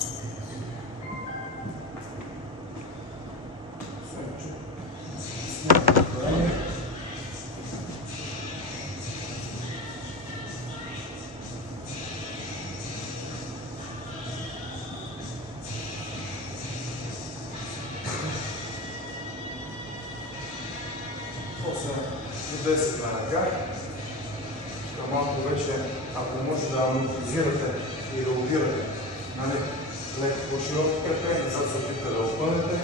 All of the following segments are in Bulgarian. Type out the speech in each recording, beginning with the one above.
После 10 на ръка, малко вече, ако може да амортизирате и да убирате, нали, леко по-широко крепе, назад се опитате да опънете.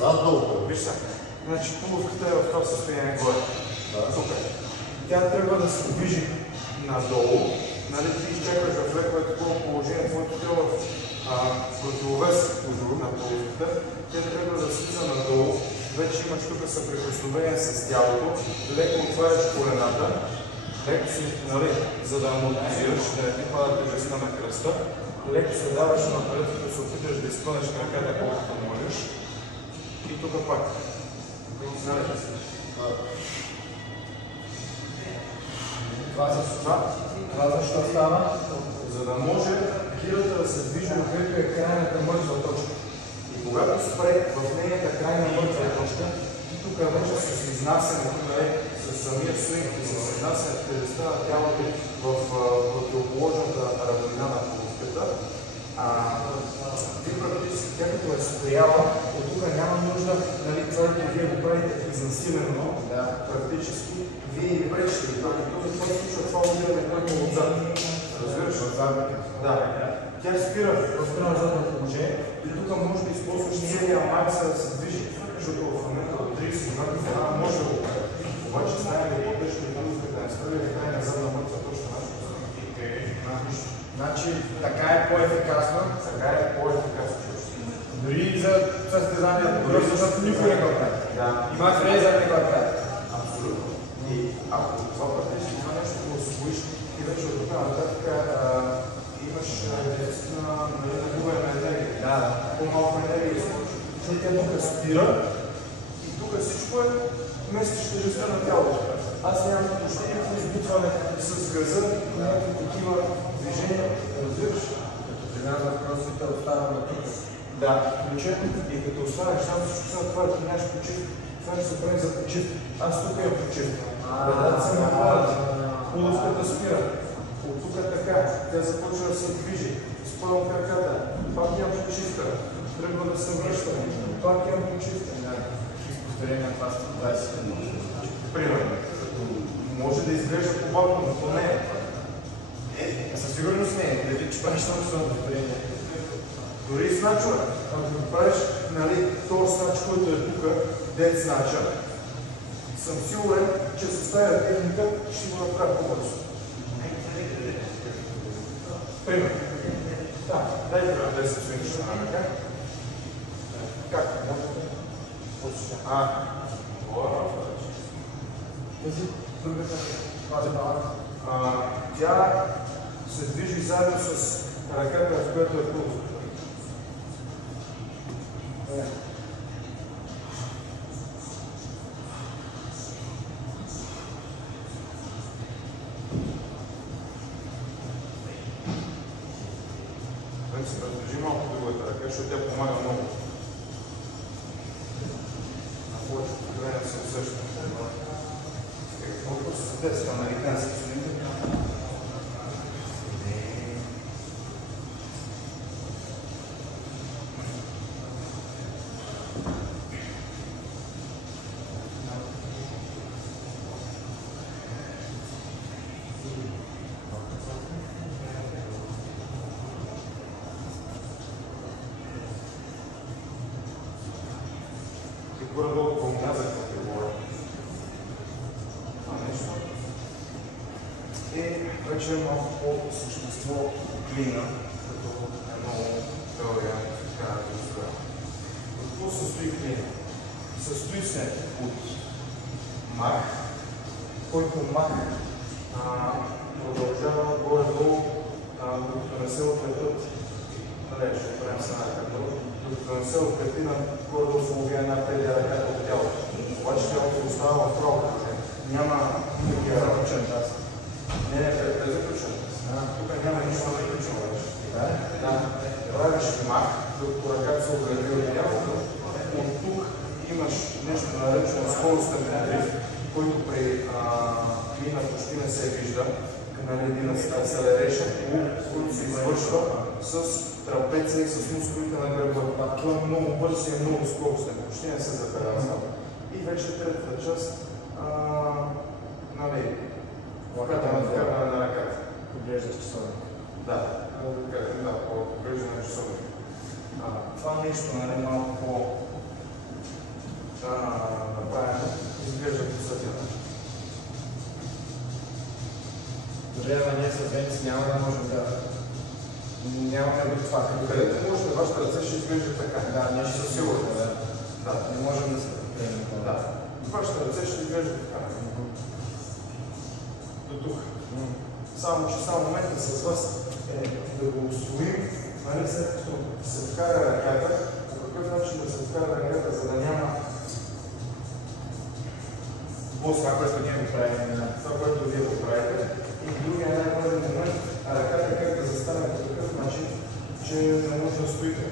Задълго. Виж сега, значи пуловката е в това състояние горе. Супер. Тя трябва да се движи надолу, нали, ти изчакваш в леко е такова положение, твоето тяло в противовес на пуловката, тя трябва да слиза надолу. Вече имаш тук съприкосновение с тялото, леко отваряш колената, леко си, нали, за да амортизираш, да не ти пада тежестта на кръста, леко се даваш напред, като се опиташ да изпънеш краката колкото можеш. И тук пак. Нали? Това защо става? За да може гирата да се движи, където е крайната мъртва точка. И когато спре в нейната крайна мъртва точка, и тук вече с изнасянето, с самия свинг и с изнасянето тежестта на тялото в противоположната равнина на пуловката, тя като е стояла, от тук няма нужда, нали, това, вие го правите изнасилено, практически, вие и пречите. И този това случва това убиране, което е отзад. Разбираш? Да. Тя спира в назадно положение и тук може да използваш целия макса да се движи, защото в момента от 30 минути може да го прави. Обаче знаем да по-тежко и пуловката не спира и край назадна мъртва точно нашето. Значи така е по-ефикасно. Така е по-ефикасно. Дори за състезанието, защото никой не го прави. Има фреза не го прави. Абсолютно. И ако това пътиш, това нещо го освоиш, ти вече от тук нататък имаш дефицит на губене на енергия. По-малко енергия използваш. Защото тя тук спира и тук всичко е местиш тежестта на тялото. Аз нямам почти никакво избутване с газа, някакви такива движения, разбираш? Като тренажа в кросфита остава на тук. Да, включено и като останеш там, всичко са това, че нямаш почивка. Това не се прави за почивка. Аз тук имам почивка. Бедата се нападат. Пуловката спира. От тук така. Тя започва да се движи. Спъвам краката. Пак имам почивка. Тръгва да се връща. Пак имам почивка. Повторение на това 20 минути. Примерно. Може да изглежда по-бавно, но то не е. Със сигурност не е. Преди, че правиш много само повторение. Дори и значва. Ако го правиш, нали, този знач, който е тук, 10 знача, съм сигурен, че с тази техника ще го направя по-бързо. Примерно. Да, дайте да 10 свинища на ръка. Как? Тази другата тя се движи заедно с ръката, в която е пуловката. Се раздържи малко другата ръка, защото тя помага много. На повечето време се усеща. Колко са 10 американски свинги? Горе-долу по-мязък на прибора. Това нещо. И вече е малко по-същество клина, като е много теория, така да го сюда. От какво състои клина? Състои се от мах, който мах продължава горе-долу, докато не се отлетят. Ще правим сега като докато не се открепи на горе-долу в половина пети ръката от тялото. Обаче тялото остава в пробата. Няма никакива ръчен таз. Не, е заключен таз. Тук няма нищо. докато ръката се огледи от тялото. От тук имаш нещо наречено скоростен подрив, който при мина почти не се вижда. Един acceleration pull, който се извършва с трапеция и с мускулите на гърба. Това е много бърз и е много скоростен, почти не се забелязва. И вече третата част, вкарване на ръката. Поглеждаш часовник. Да, поглеждане на часовник. Това нещо малко по-направено изглежда по същия начин. Добре, ние с Венец няма да можем да... Нямаме до това. Където можете, вашите ръце ще изглежда така. Да, ние ще се сигурно, да. Не можем да се приемем това. Да. Вашите ръце ще изглежда така. До тук. Само, че само момента с вас е да го усвоим, след като се вкара ръката, по какъв начин да се вкара ръката, за да няма това, което ние го правим. Това, което вие го правите. И другия най-важен момент, ръката как да застане по такъв начин, че не може да стоите.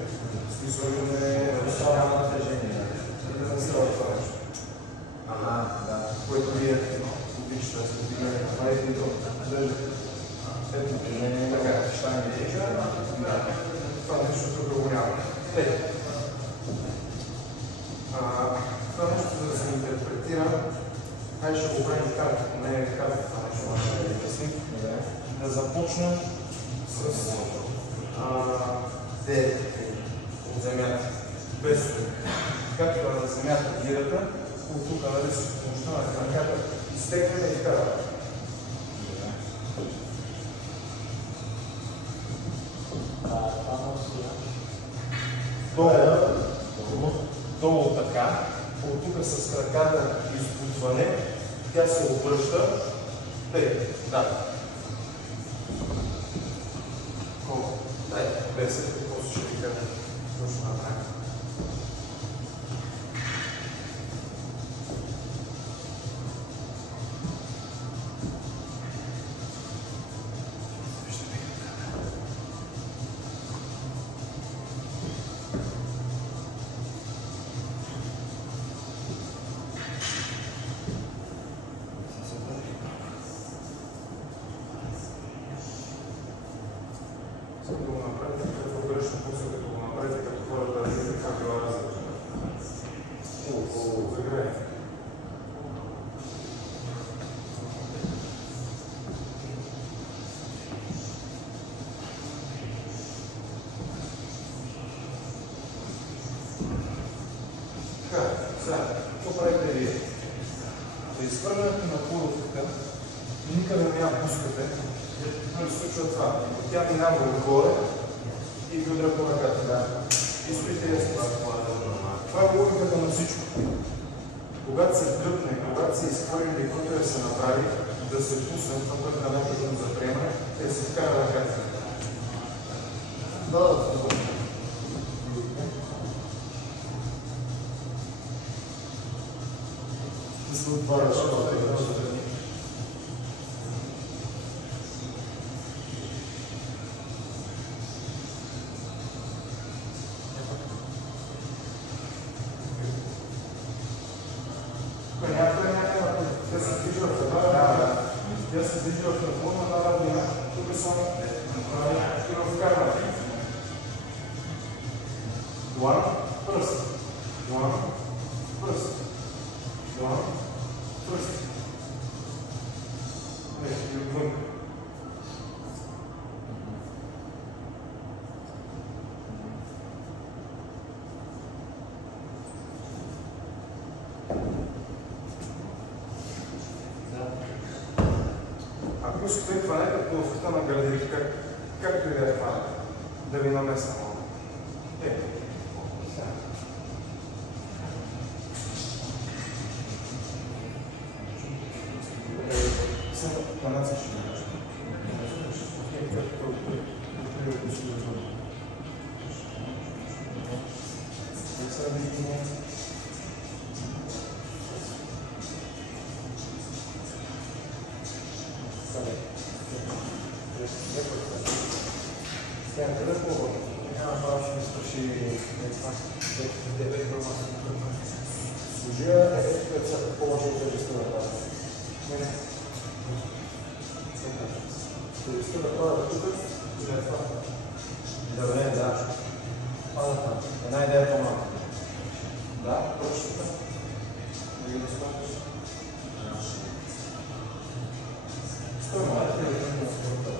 Смисъл да не остава натежение. Да не става това нещо. Да. Което вие обичате да се вдигане. Това е един друг. Ето натежение. Така, ще не видите. Това нещо тук го няма. Това нещо, за да се интерпретира, ще го правим карта, не е карта, това нещо може да ви обясним. Да започнем с деревите от земята, без стойка. Както на земята гирата, от тук с помощта на краката изтегваме и караме. Долу така, от тук с краката изпутване, тя се обръща. Да. Колко? Дай, 10, после ще ви кажа. Точно направим. Като го направите като грешно пусъл, като го направите като хората да видите как била разлика. Загрее. Така, сега, какво правите вие? Да изхвърляте на куровката, никъде не я пускате, но се случва това. Тя минава отгоре и ви удря по ръката. И стоите я с това. Това е логиката на всичко. Когато се дръпне, когато се изхвърли или който да се направи, да се пусне, това, което не може да му заприема, е да се вкара ръката. Я се движа в наклона на равнина, тук съм и в кармата. Длан, пръст. Длан, пръст. Длан, пръст. И отвън. Ако искате хванете плоскостта на гърдите, както и да я хванете, да ви намесна малко. Сега планация ще ви кажа. Сега видим Сега къде по-важно? така направо ще ми свърши това. Девет дома се отвърна. Служия като са положил тежестта на тази. Не. Тежестта на това тук и не това. Добре, да. Пада там. Една идея по-малко. Да, точно така. Не ги доставиш. Стой малко и да не спорта.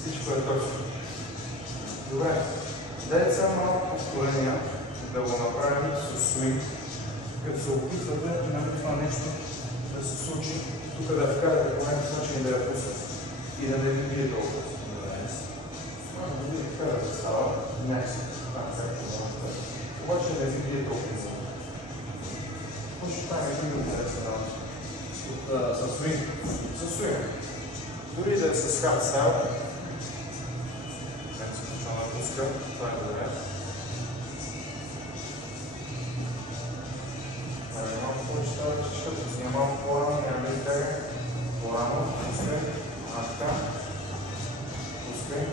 Всичко е точно. Добре. Дай сега малко повторения да го направим с свинг. Като се опитвате на това нещо да се случи, тук да вкарате по някакъв начин да я пуснете и да не ви бие толкова. Да ви така да се става. Някакси. Обаче не ви бие толкова. Какво ще стане един интересен работа? С свинг. С свинг. Дори да е с хард стайл. Как се почва на пуска, това е добре. Малко повече това да чешка, да си малко по-рано, няма да избега. По-рано, пускай, така. Пускай.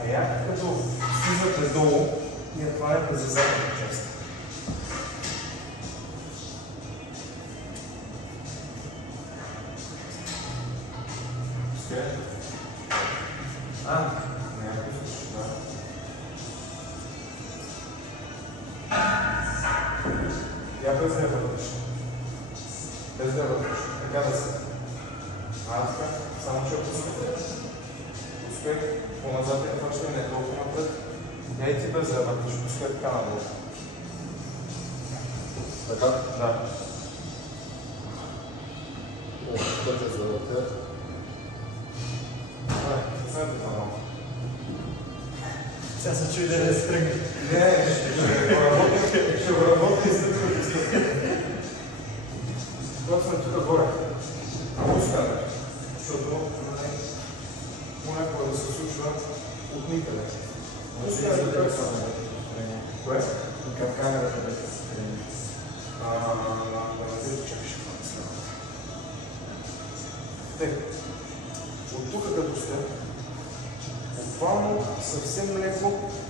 А я като слизате долу, и отваряте за задната част. Пускай. Не я пускаш, да. Я без да я вътреш. Без да я вътреш. Така да се. Така. Само че пускате. Пускай. По-назад е вършване, не е толкова напред. Я и ти без да вътреш. Пускай така надолу. Така? Да. Пътя за вътре. Пуснете това малко. Сега се чуи да не се тръгне. Не, ще го работи и след това. Когато сме тук горе, пускаме, защото понякога да се случва от никъде. Пускаме да се кое? Към камерата да се тръгне. Да не се чакаш какво не става. Тъй, от тук като сте, буквално съвсем леко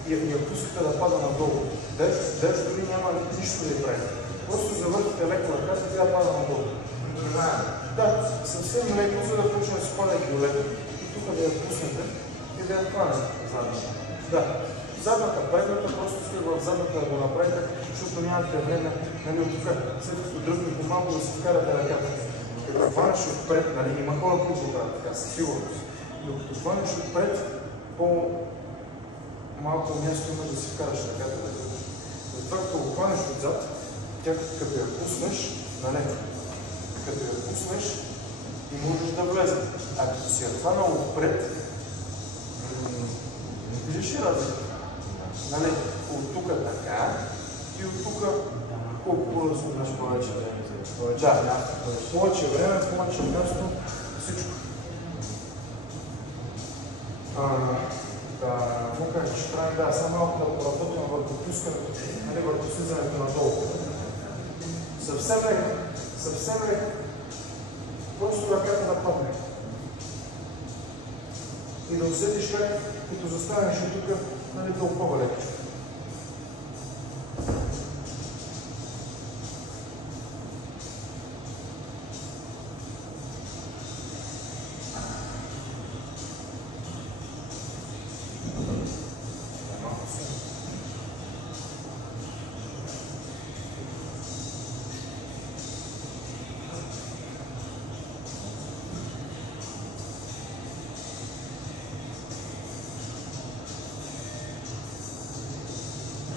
я пускате да пада надолу. Без дори няма нищо да я прави. Просто завъртите леко ръката и тя пада надолу. Да, съвсем леко, за да почне да се падайки леко. И тук да я пуснете и да я хванете задната. Да, задната, предната, просто сте в задната да го направите, защото нямате време, нали, от тук, след като дръпне по-малко да си вкарате ръката. Като хванеш отпред, нали, има хора, които го правят така, със сигурност. Но като хванеш отпред, по-малко място има да си вкараш ръката да дръпне. Затова като го хванеш отзад, тя като я пуснеш, нали, като я пуснеш и можеш да влезе. А като си я хванал отпред, виждаш ли разлика? Нали, от тук така и от тук колко по-ръсно имаш повече време. Повече време, повече място, всичко. Му кажа, че правим, да, само малко да поработим върху пускането, нали, върху слизането надолу. Съвсем леко. Просто ръката да падне. И да усетиш леко, като застанеш и тук, нали, толкова леко.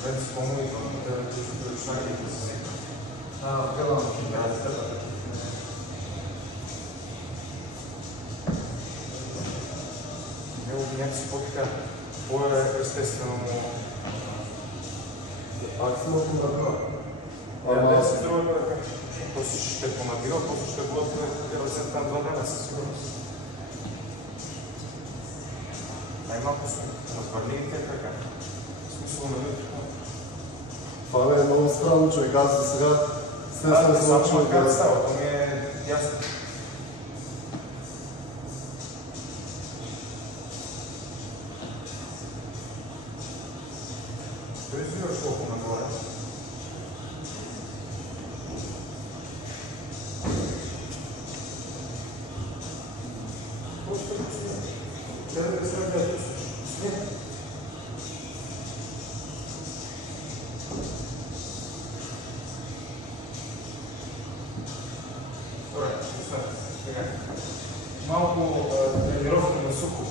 Вече спомни това, да пречнахите с езика. Гълъм. Някакси по-така, по-естествено. Пак си му понабива. Да се друга ръка. После ще понабива, после ще бъдат ръцете там 2 дена със сигурност. Най-малко са развърнигите ръка. В смисъл на вид. Това е много странно, човек. Аз за сега сме случили да става. Това ми е ясно. Той извиваш колко нагоре. Трябва да се разгледаш. Малко тренировка на сухо.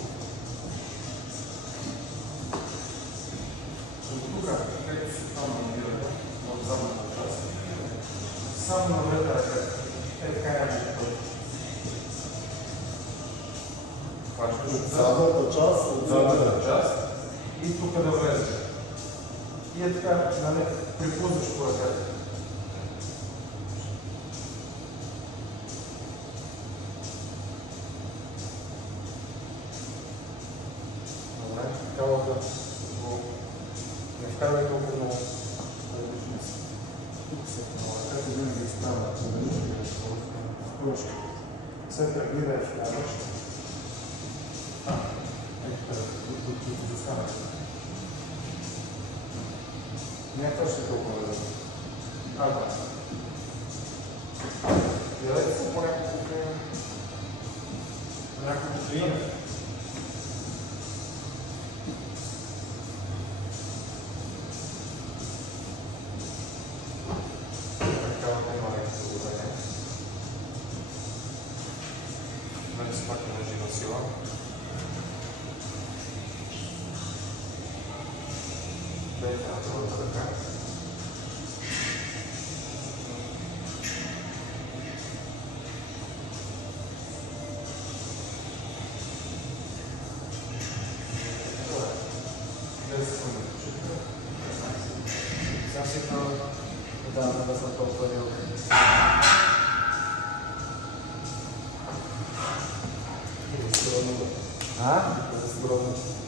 От тук, където си това намирате, от задната част, само наврете ръка. Така няма да хващаш от задната част и тук да влезе. И така, припузваш по ръката. Не вкарвай толкова много различни. Тук се как винаги изправя кружка. След тръгни да я вкарваш. Ето тук застана. Не е точно толкова различно. Да. Гледайте се по някакво клина.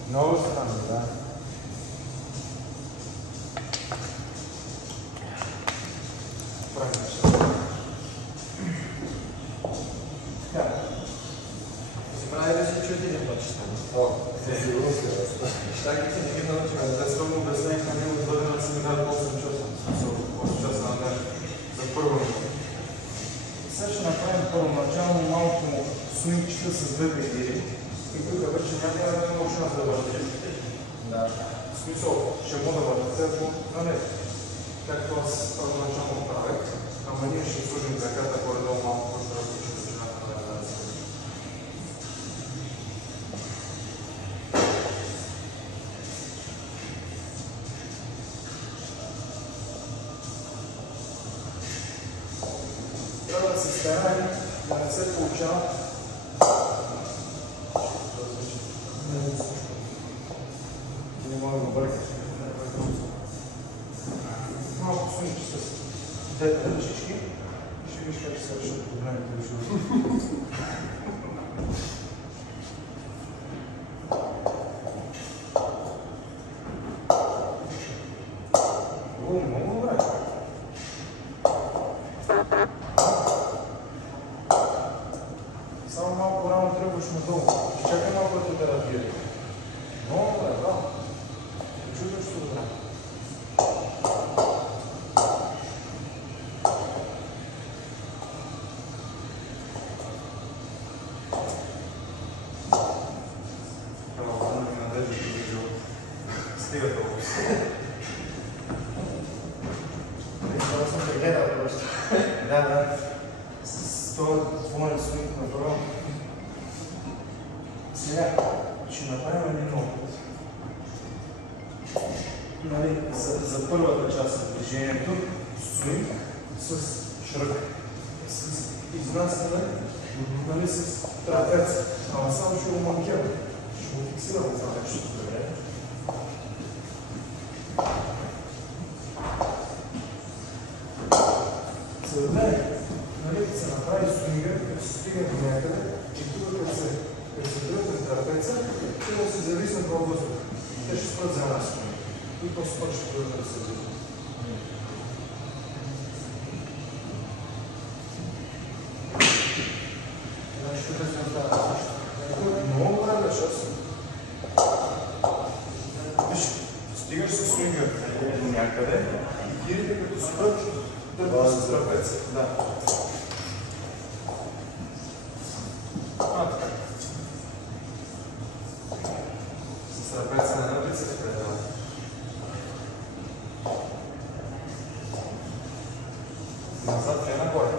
Много странно, да. Правильно ще да. Си прави да си чуете един път, че стане. Сигурно си да. Щаките не ги научим. Да съм обяснях на него да бъде на семинар 8 часа. 8 часа на ден. За първо. Сега ще направим първоначално малко свинчета с двете гири. И тук вече няма да може да върви. Да. В смисъл, ще мога да върви, нали? Както аз първоначално правех, ама ние ще служим краката горе-долу малко, който различи начината на реализация. Трябва да се стараем да не се получава не мога да го бъркаш. Малко суничи с двете ръчички и ще виж как ще се решат проблемите. Много добре. Само малко рано тръгваш надолу. Чакай малко да те разбира. Много добре, браво. Чудващо добре. Право, да ми надежда да видео. Стига толкова. Това съм те гледал просто. Да. С това двоен свинк направо. Сега ще направим един опит. за първата част на движението, свинг с шрък, с изнасяне, с трапец. Ама само ще го манкирам, ще го фиксирам това нещо. Целта е, да се направи свинга, като се стигне до някъде, и тук като се дръпне трапеца, те да се зависнат във въздух. Те ще спрат за нас. И по-спът ще бъдат да се зависнат. Много добре беше. Виж, стигаш с свинга до някъде и гирите като спрат, да се с трапеца. Да. Така. С трапеца на бицепс предава. Назад е нагоре.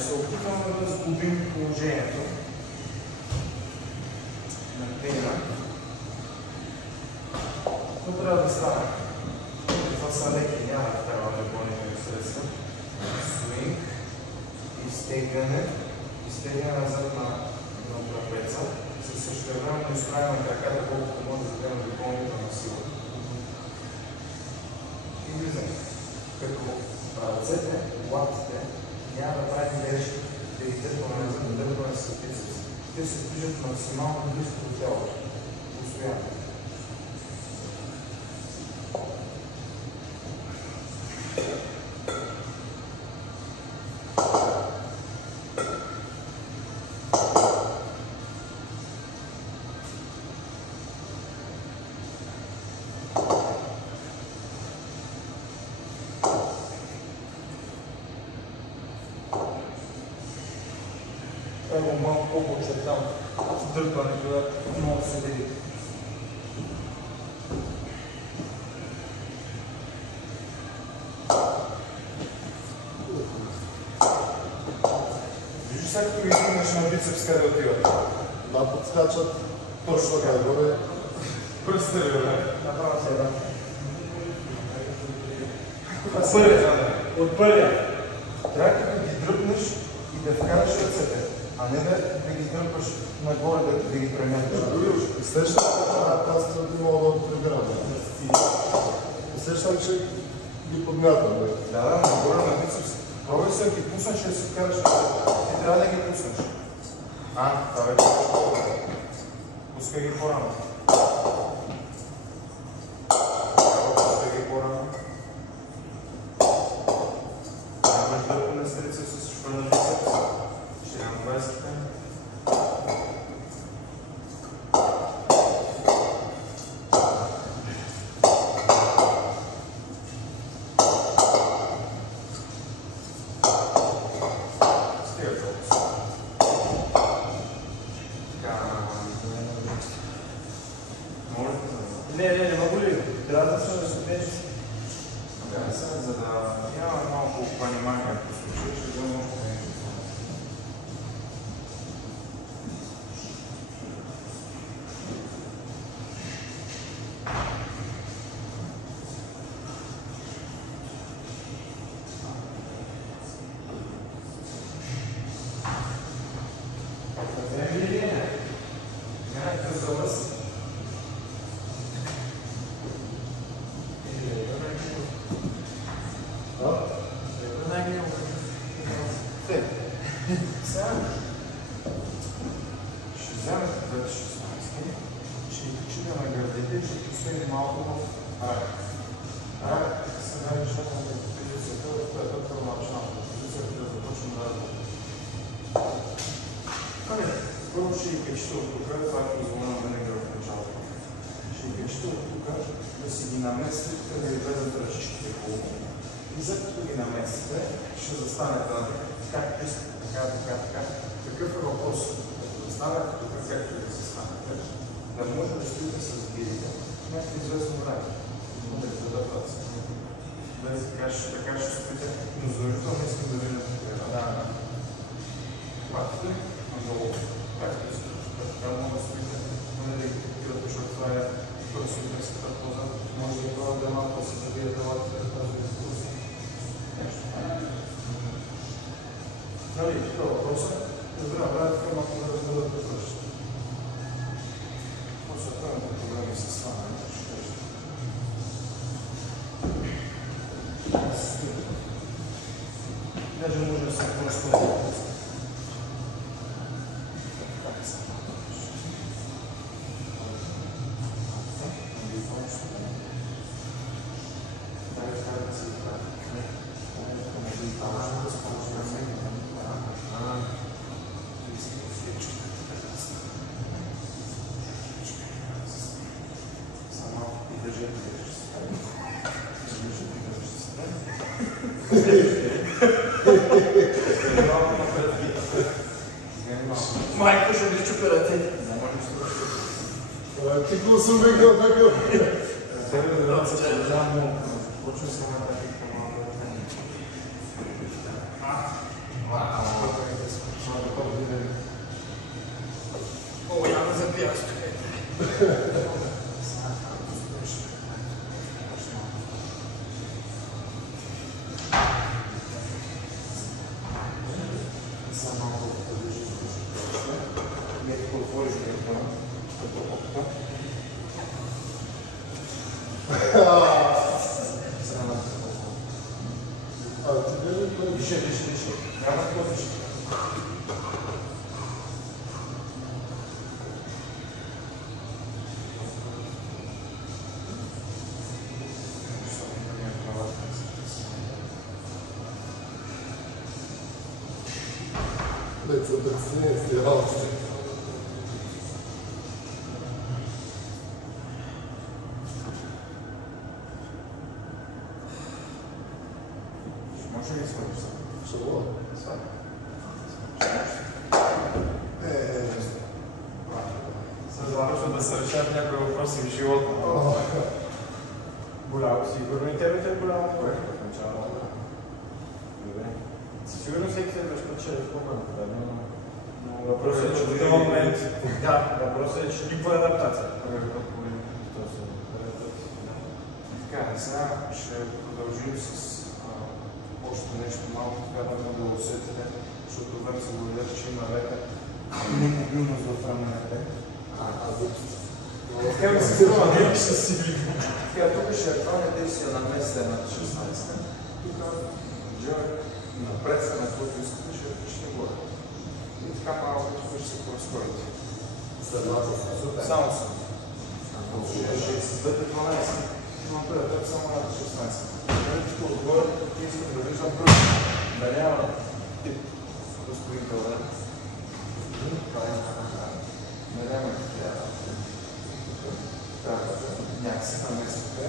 Се опитваме да сгубим положението на тренера. Но трябва да стане. Това са леки, няма такава допълнителни средства. Свинг, изтегляне назад на трапеца, със същевременно изправяне на краката, колкото може да вземе допълнителна сила. И влизаме. Като ръцете, лактите, няма да правим грешки, да ги дърпваме с бицепс. Те се движат максимално близко до тялото. Постоянно. Трябва малко по-подчертам дърпането да много се види. Виждаш сега като ги издигнеш на бицепс, къде отиват? Да, подскачат точно така горе. Пръстите ли, бе? Направо се, да. От първия. Трябва като ги дръпнеш и да вкараш ръцете, а не да ги дръпаш нагоре, да ги премяташ. Усещам, че аз не мога да прибирам. Усещам, че ги подмятам. Да, нагоре на бицепс. Пробвай се да ги пуснеш и да си вкараш ръцете. Ти трябва да ги пуснеш. Това вече е по-добре. Пускай ги по-рано. Пускай ги по-рано. Нямаш дърпане с ръце с шпана бицепс. Ще нямам 20 теми. Не мога ли? Трябва да се разсъдеш. За да няма малко внимание, ако случи, ще взема още нещо. Някакъв залъз. Сега ще вземете двете 16, ще ги качите на гърдите и ще поставим малко в рак. Рак се нарича на позицията, това е първоначалната позиция, да започнем да работим. Първо ще ги качите от тук, това е позволено винаги в началото. Ще ги качите от тук, да си ги наместите, да ви влезат ръчичките хубаво. И след като ги наместите, ще застанете както искате, така. Какъв е въпрос? Да застанете тук, както да се станете, да може да стоите с гирите, така ще стоите, но задължително искам да видя това. Патите надолу. Така мога да стоите, но не да ги такива, защото това е пръсотреската поза. Може да пробвате малко да се забиете латите в тази дискусия. Нещо. Нали, това е въпроса. Разбира, правя така малко да разберат да вършите. После правите проблеми с свана. Даже може да се просто Майко ще ви чупера те. Ти какво съм викал такъв? Тебе да се продължавам, почва се на такива малко. О, я не забия стоите. Може ли свърши? Шаблон. Започва да се решат някои въпроси в живота. Голямо сигурно и тебе те е голямо проект в началото. Добре. Сигурно всеки следващ път ще е по-добре. Но въпросът е, че до този момент... Да, въпросът е, че никаква адаптация. Така, сега ще продължим с още нещо малко, така да го усетите, защото време се благодаря, че има лека немобилност в раменете. Така ми се струва, не ще си видим. Така, тук ще е хванете и си я намесите на 16-та. Тук джойк напред се на който искате, ще горе. И така малко тук ще се поразкорите. Само съм. Ще създадете 12. Напред, само на 16. Тук отгоре, тук искам да виждам пръст. Да няма тип господин Калден. Да няма някакси намесите.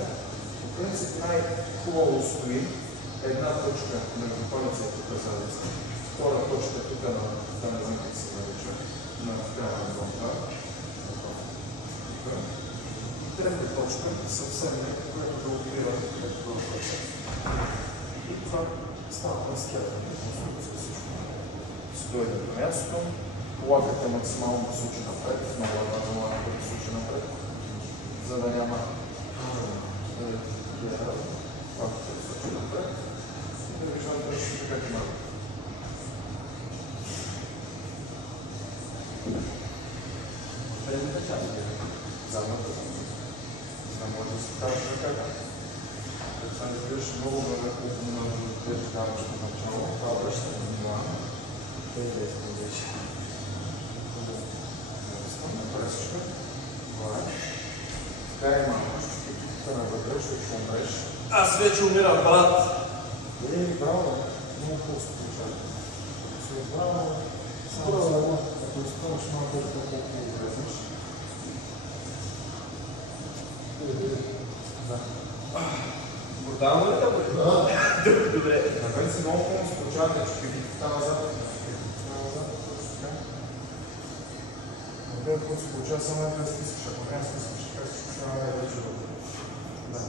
По принцип най-хубаво стои една точка на гипоница тук задеса, втора точка тук на тъмезните си нарича, на втора зонта. Трета точка съвсем нека, която да оперира като въпроса. И това става на скелета. Стоите до място, лаката максимално да случи напред, много лаката да случи напред, за да няма лаката да случи напред и да виждам да ще как има. Предната част е задната зона, за да може да се кажа ръката. Като се разбираш много време, което не може да бъдеш даващо начало, това връща на внимание. Това е изглеждаше. Пресичка. Това е. Така е малко. Ще кипите навътре, ще умреш. Аз вече умирам, брат. Браво. Много хубаво се получава. Браво. Само ако изпълниш малко колко излезеш. Брутално ли да бъде? Добре. Навън си много хубаво се получавате, че кипите така назад. Например, когато се получава само да стискаш, ако не стискаш, как се получава вече вътре. Да.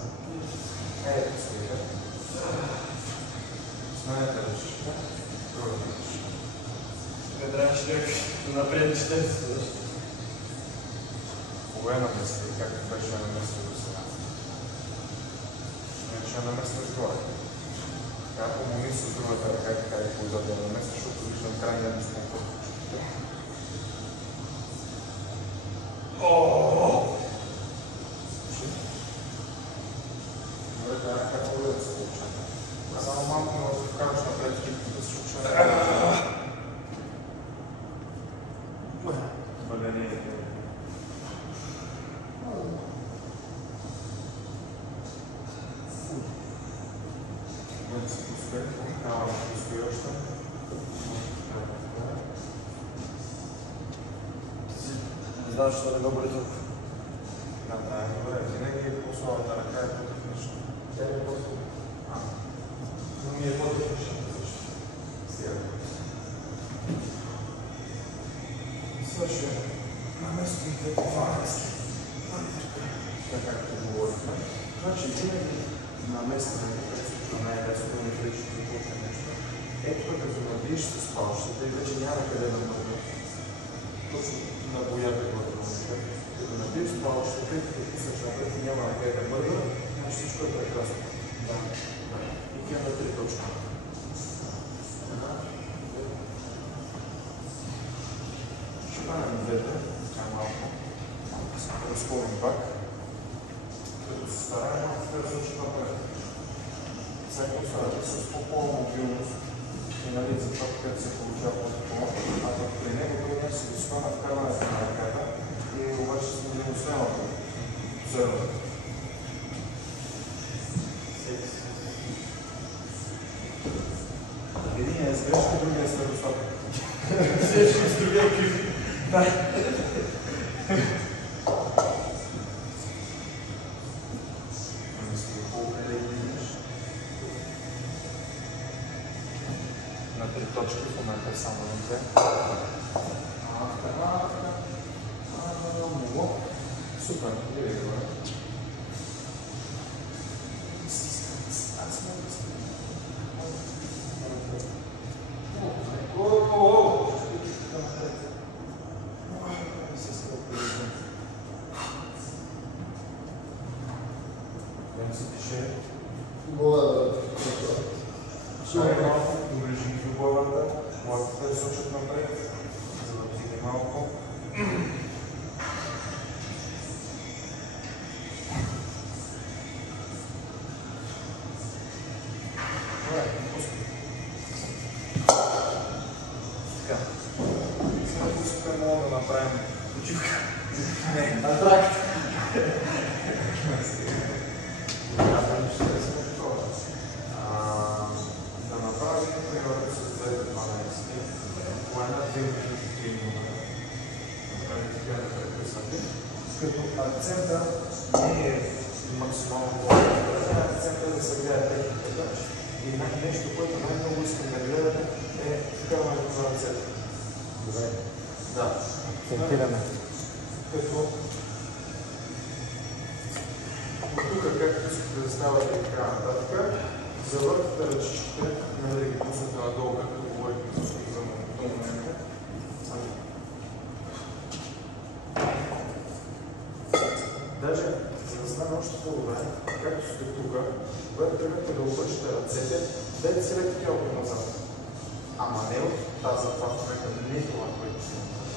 Ето стоите. Сменете ръчичка. Друга ръчичка. Не трябваше да напредиш тези. Кога е намесли? Както беше намесли до сега? Не ще намесли горе. Така помоли с другата ръка, така и по-отзад да намесли, защото виждам крайния дискомфорт. Добре, да, как мога да се получа? Само малко не да вкараш напред, да се случва. Валерия. Да се пускай, покава на постояща. Не знам, че не го бъде толкова. Да, добре, винаги по-слабата ръка е по-технична. Тя е по-слаба. Но ми е по-технична, защо? Сега. Също, наместите това место. Така както говорихме. Значи, винаги наместване, като се случва най-лесно да не влича да получа нещо. Ето като набиеш с палщата и вече няма къде да мърда. Точно на боята главата. Като набиеш с палщата и като писаш напред и няма къде да мърда, значи всичко е прекрасно. Да. И тя на 3 точки. Ще хванем двете, така малко. Да спомним пак. Като се стараем малко да звучи напред. Сега старате с по-пълна мобилност и нали за това, където се получава по-такова, а пък при него това се висока на вкарването на ръката и обаче с мобилността на зърно. Един е с грешка, другия е с недостатък. Всички с другия крив. Да. На 3 точки, в момента е само на 2. Супер, иде добре. Младите да сочат напред, за да отиде малко. Добре, пускай. Така. Сега пускай, мога да направим почивка. Не, антракт. Да направим примерно с 2-12. Като акцента не е максимално по-добре, акцента е да се гледа техниката. И нещо, което най-много искам да гледате е вкарването на ръцете. Добре. Да. Акцентираме. Като от тук, както се представяте и така нататък, завъртате ръчичките, не да ги пуснете надолу, както говорихме за момента. Даже, за да стане още по-добре, както сте тук, когато тръгнете да обръщате ръцете, дайте си леко тялото назад. Ама не от тази това човека, не е това, което си направи.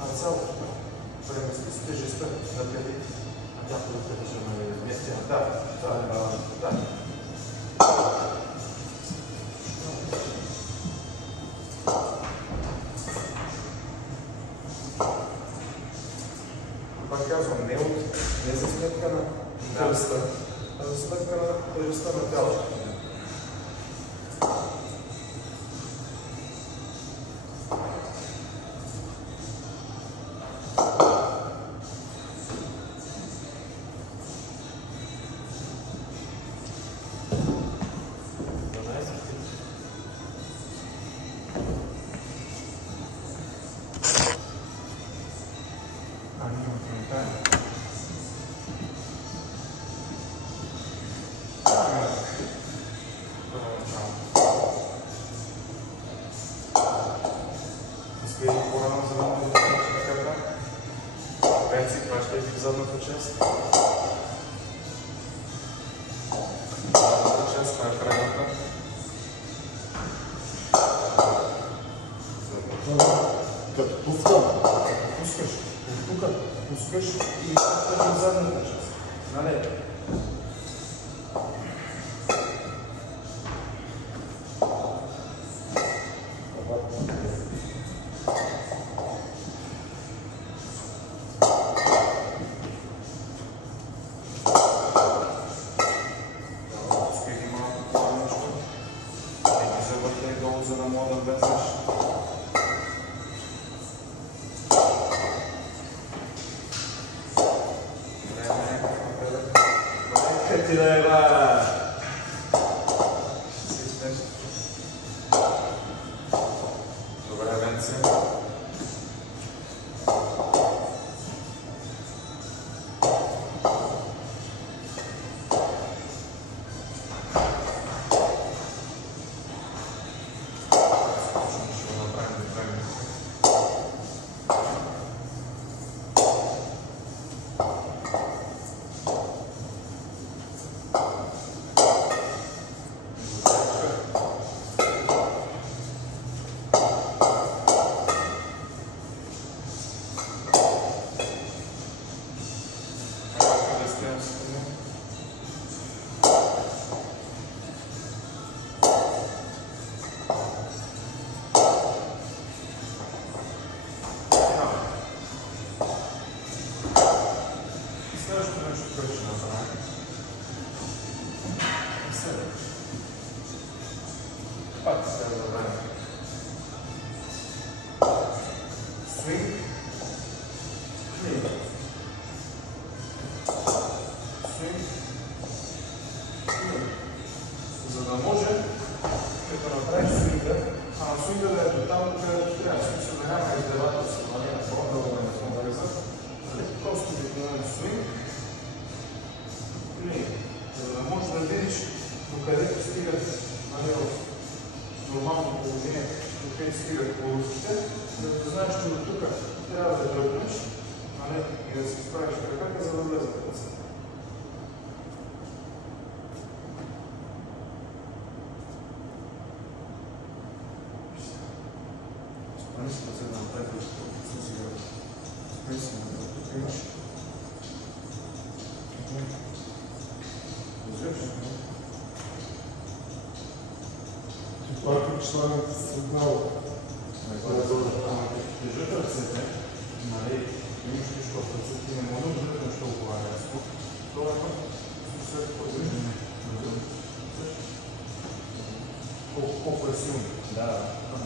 А цялото това. Премести с тежестта на къде. А тялото да те държа на местия. Да. Пак казвам, не за сметка на тежестта, а за сметка на тежестта на тялото. Венци, хващай в задната част. Задната част, това е предната. Като пускам. Пускаш, от тук пускаш и в задната част. Нали? За да мога да влезеш. Къде ти да е, бе? Добре, Венци. Пак се добре. Swing. Clean. Swing. Clean. За да може, като направиш свинга, свинга да е тотално където трябва. Смисъл да няма издевателство, на по-дълго на смогреза. Просто обикновен свинг. Clean. За да можеш да видиш докъдето стигат в нормално положение, докъде стигат полуските, за да знаеш, че от тук трябва да дръпнеш, а не и да се справиш краката, за да влезат ръцете. Спомни си да направи с сигарата. Спомни си да тук имаш. Вземеш. Пак членът сигнал. Държат ръцете, имаш нещо в ръцете, не може да дръпнеш толкова рязко. Това е след подвиждане. Колко по-пресилно. Да,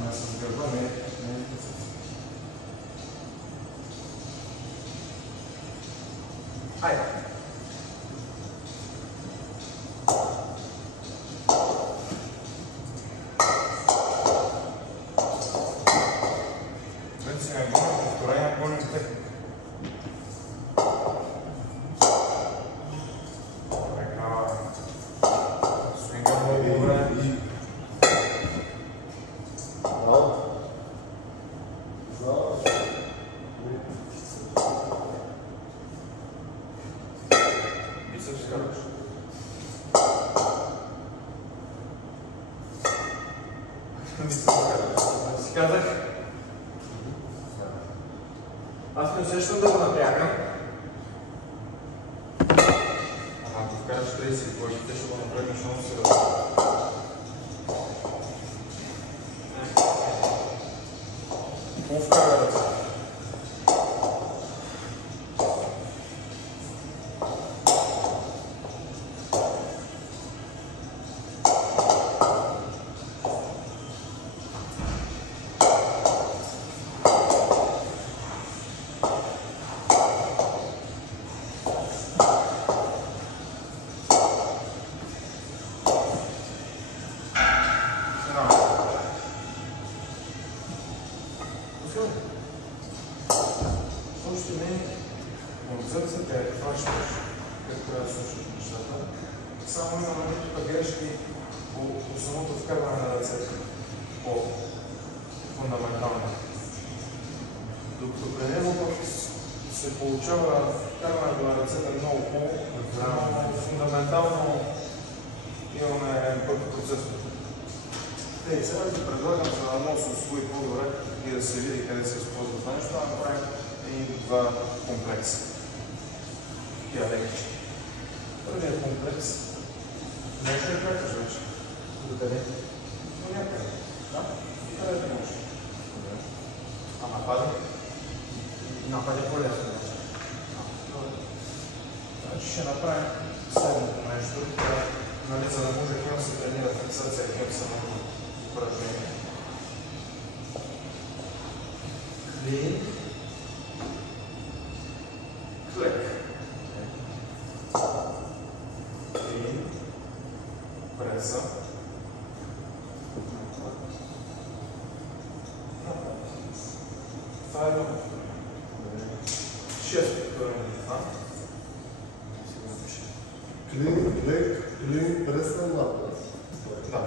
не с гърба, не е ръцете. Айде! Аз не усещам да го напрягам. Ама ако вкараш 30 плъжите, ще го напрегнеш много сериозно. Какво вкара ръце? Още не от зърцата е хващаш, като трябва да слушаш нещата. Само имаме някаква грешки по самото вкарване на ръцете, по-фундаментално. Докато при него се получава карането на ръцете много хубаво, фундаментално имаме първи процес. И сега ви предлагам, за да може да се усвои по-добре и да се види къде се използва това нещо, да направим и два комплекса. Такива лекички. Първият комплекс. Нещо ли правиш вече? До къде? До някъде. Да? Къде да може? А нападе? Нападе по-лесно. Значи ще направим следното нещо, нали, за да може хем се тренира фиксация, хем се на упражнение. Клин, клек. Клин, преса. Това е много. 6 повторения това. Клин, клек, клин, пресна, напред. Да.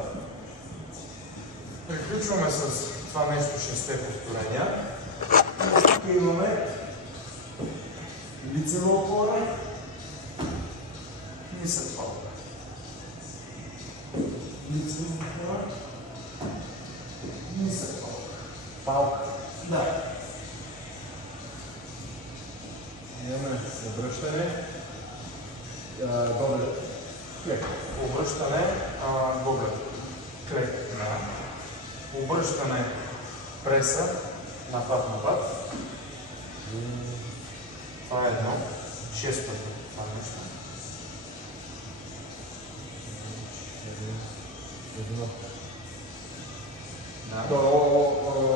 Приключваме с това нещо 6 повторения. Тук имаме лицева опора и нисък палка. Лицева опора, нисък палка. Палка. Да. Имаме обръщане. Добре. Клек. Обръщане, добре. Клек. Обръщане, преса, напад. Това е едно. 6 пъти. Това нещо. Едно. Да. До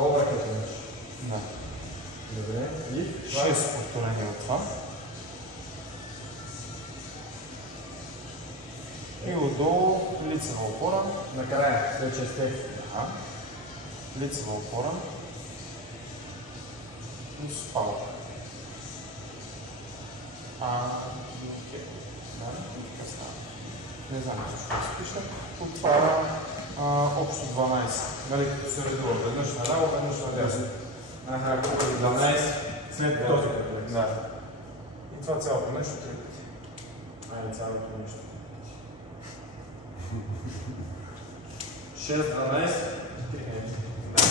обръката. Да. Добре. И 6 повторения от това. И отдолу лицева опора. накрая, след 6. Лицева опора. Плюс палка. Окей. Да, и така става. Не знам защо да се пише. От това общо 12. Нали, като се редува веднъж наляво, веднъж надясно. 12 след този комплекс. Да. И това цялото нещо 3 пъти. Айде цялото нещо. 6, 12, 3. Да.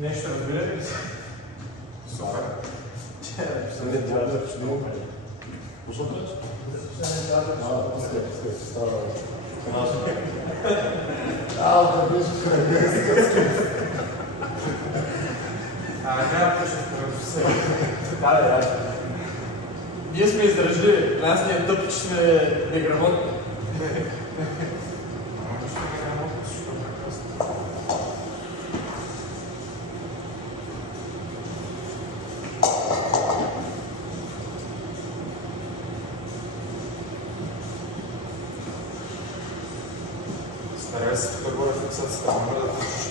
Нещо разбирате ли се? Супер. Не театър, че много. Послушаш? Става. Да беше Няма пушен Да. Ние сме издържливи. Нас ни е тъпо, че сме неграмотни. Старай се тук горе фиксацията, моля да тъчиш.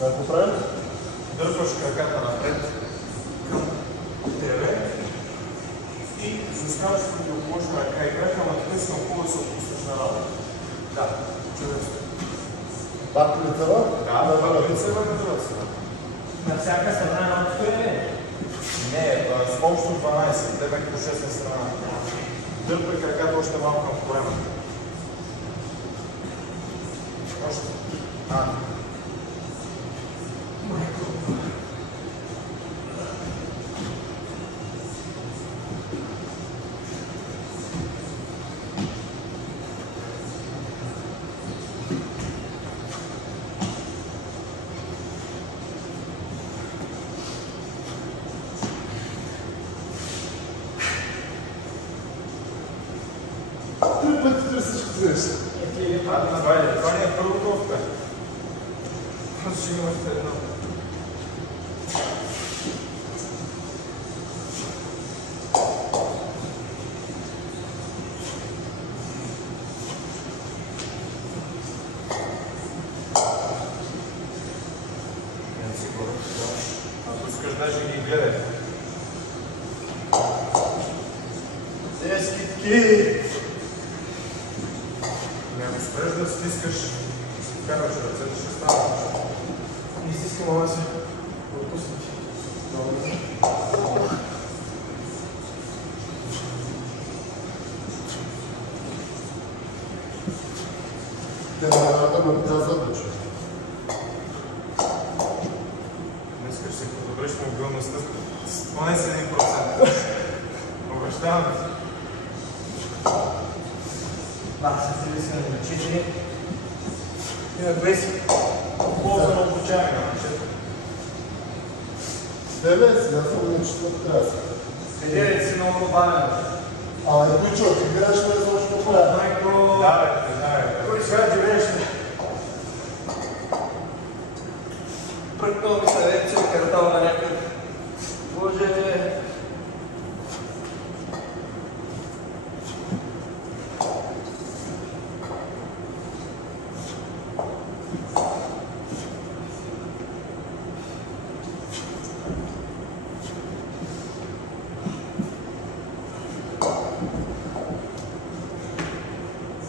Какво правим? Дърпаш краката напред към тебе и заставаш противоположна ръка и крака, ама така си много да се отпуснеш на работа. Да, чудесно. Пак лицева? Да, пак лицева на другата страна. На всяка страна на отстояние? Не, с общо 12, тебе като 6 на страна. Дърпай краката още малко към корема. Още. Три пъти търсиш среща. Това не е първото успех. Ще има още едно. Ако искаш, даже ги гледай. Дескитки! Ако спреш да стискаш, вкарваш ръцете, ще става. Не стискам, ама се отпуснати. Те да ме казват, бе, човек. Не искаш си подобриш мобилността с поне с 1%. Обещавам ти. Пак се зависи на 4. Има 20. Полза на обучаване на момчета. Тебе, сега съм на четвърта трябва. Седерите си много бавен. Бичо, ти играеш ме изобщо по-правя. Майко... Давай. Кой сега живееш ли? Пръкнал ми се ред, се картал на някъде. Боже...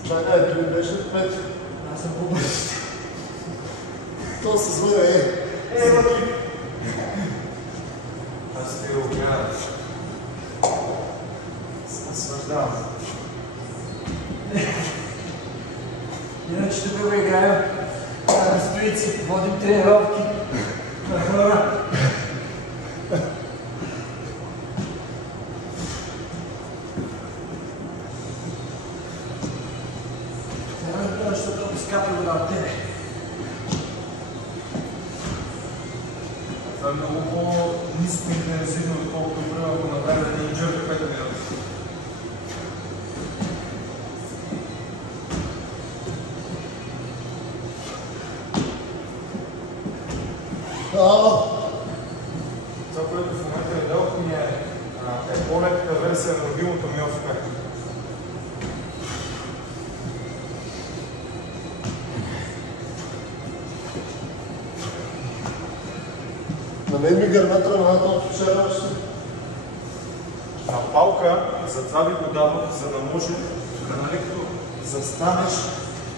Чакай, той беше 5. Аз съм по-бърз. То се звъне, Лъки! Аз ти го гледам. Наслаждавам. Иначе ще бъде играем на стоици, водим тренировки на хора. Защото скапи вода от тебе. Това е много по-ниско интензивно, отколкото примерно ако направим един джърк 5 минути. Това, което в момента е делото ми е по-леката версия на мобилното ми ОФП. На мен ми гърната на това вчера ще... На палка, затова ви го давам, за да може да леко застанеш,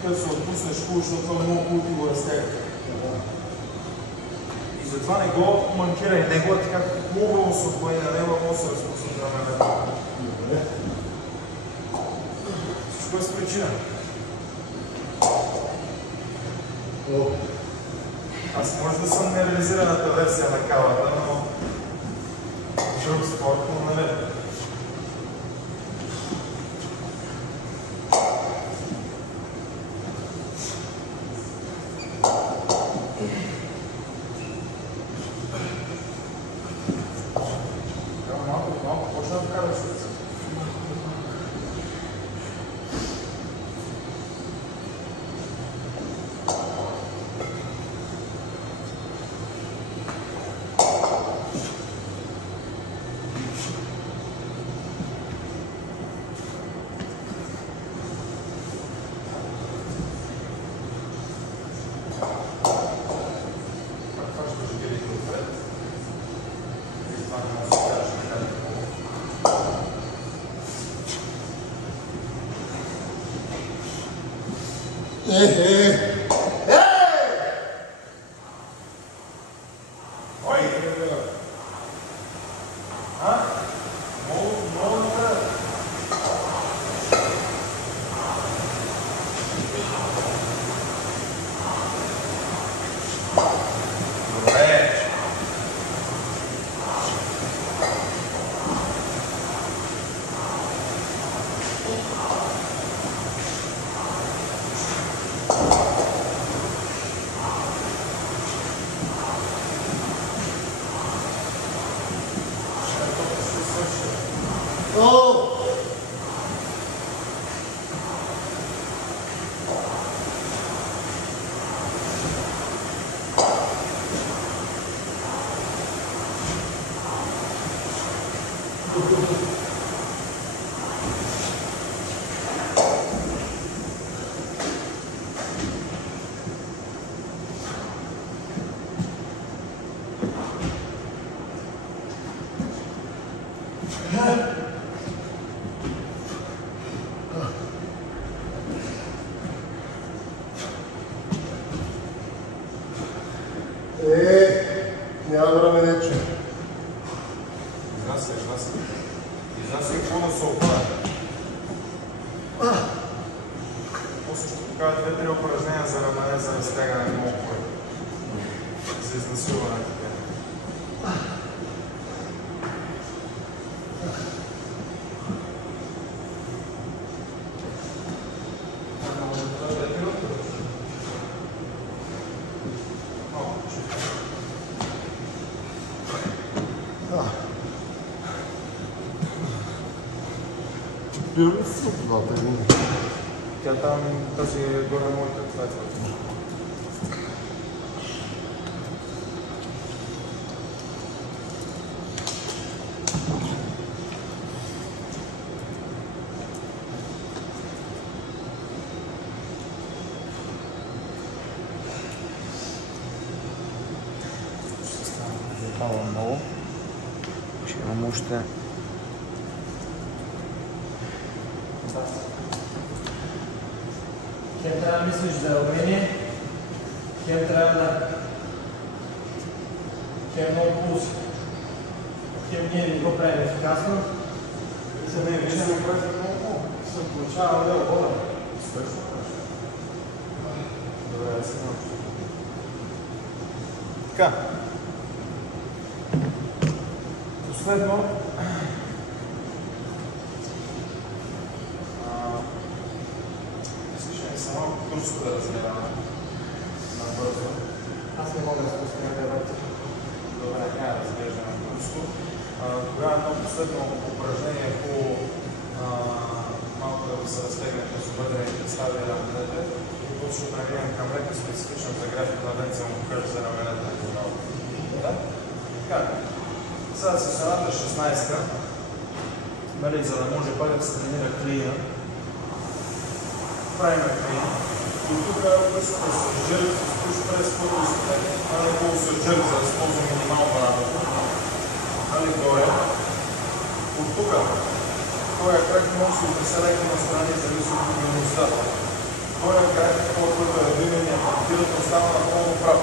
като се отпуснеш хубаво, защото това много хубаво ти го разтега. И затова не го манкирай, него е така хубаво се отбои на него, може да се разпуснат на рамената. Всичко е с причина. Аз може да съм нереализираната версия на кавата, но друг спорт, но нали. Малко почна да вкараш ръце. Няма време не чуя. Изнасяй. Изнасяй какво да се опара. После ще покажа 2-3 упражнения за рамене, за разтягане на много кое. За изнасилване така. Бил ли си от двата години? Тя там, тази е горе моята, това е това. Много. Ще имам още. Хем трябва да мислиш за умение, хем трябва да... Хем много пулс. Хем ние не го правим ефикасно. За мен виж да прави много. Съм получавал да вода. Добре, аз се науча. Така. Последно. Само турско да разгледаме. Набързо. Аз не мога да спускам девайта. Добре, няма да разглеждаме турско. Тогава едно последно упражнение по малко да се разтегнете с обедрените стави и раменете. И после ще преминем към леко специфична загрявка на Венцел Кърш за раменете. Да? Така. Сега с едната 16-ка, за да може пак да се тренира клина. Правим клин. И тук описваме с жърк, с пуш прес, който искате, хубаво с жърк, за да използвам минимално работа. Горе. От тук, този крак може да се отнесе леко на страни, зависи от мобилността. Този крак, който е движение, партирата остава напълно прав.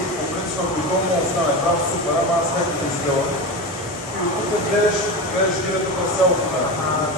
И по принцип, ако и то му остане прав, супер, ама аз нека да изгледам. И от тук гледаш гирата през цялото време.